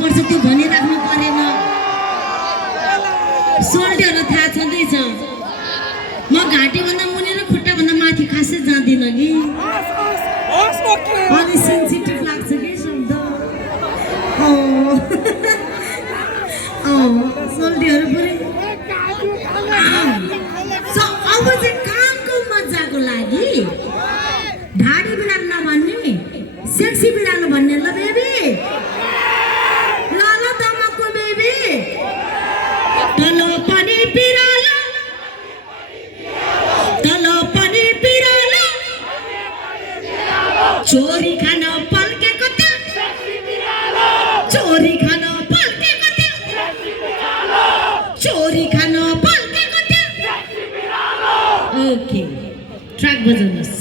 गर्नुपर्छ त्यो भनिराख्नु परेन सोल्डरहरू थाहा छँदैछ म घाँटीभन्दा मुनि र खुट्टाभन्दा माथि खासै जाँदिनँ कि अलि सेन्सिटिभ लाग्छ कि शब्द सोल्डरहरू पनि अब चाहिँ कामको मजाको लागि ढाडी बिरालो नभन्ने सेक्सी बिरालो भन्ने ल बेबी ल ल दमकको बेबी तल पनि बिरालो तल पनि बिरालो चोरी खान पल्केको त्यो चोरी खान पल्केको त्यो चोरी खान पल्केको त्यो ओके ट्र्याक बजाउनुहोस्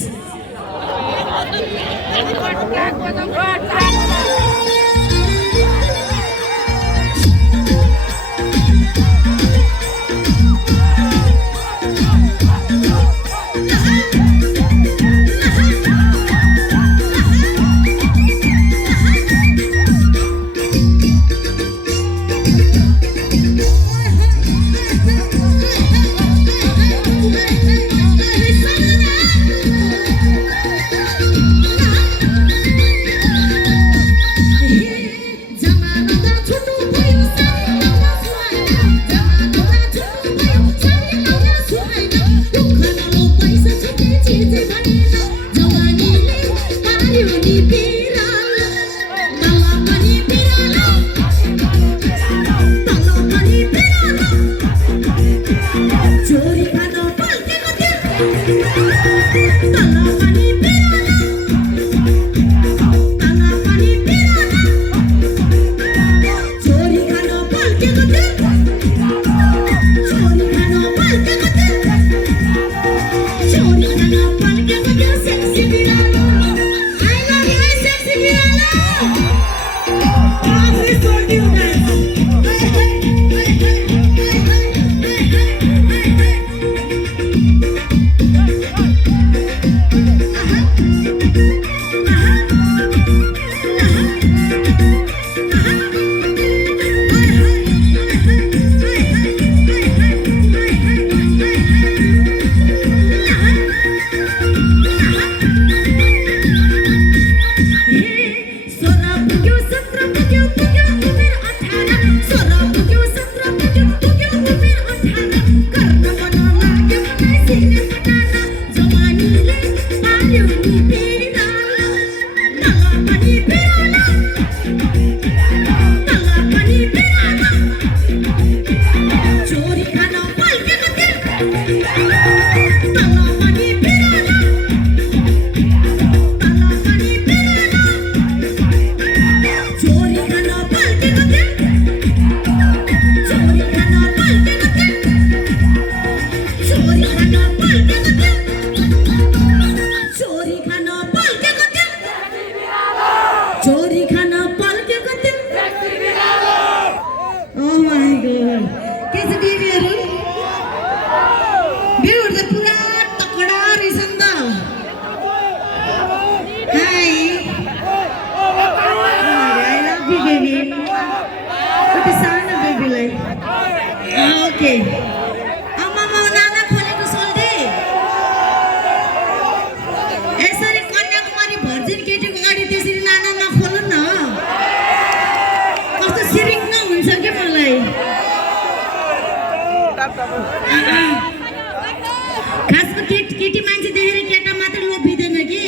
खासमा केटी मान्छे देखेर केटा मात्र लोभिँदैन कि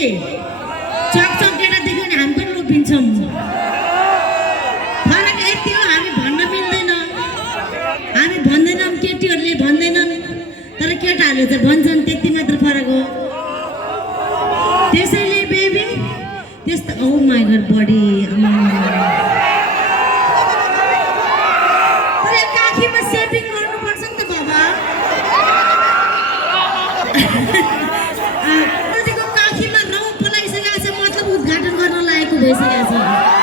चक चक केटा देख्यो भने हामी पनि लोभिन्छौँ फरक यति हो हामी भन्न मिल्दैन हामी भन्दैनौँ केटीहरूले भन्दैनन् तर केटाहरूले चाहिँ भन्छन् त्यति मात्र फरक हो त्यसैले बेबी त्यस्तो ओ माई गॉड बडी तर काखीमा सेभिङ गर्नुपर्छ नि त बाबा काखीमा रौँ पलाइसकेको छ मतलब उद्घाटन गर्न लागेको भइसकेको छ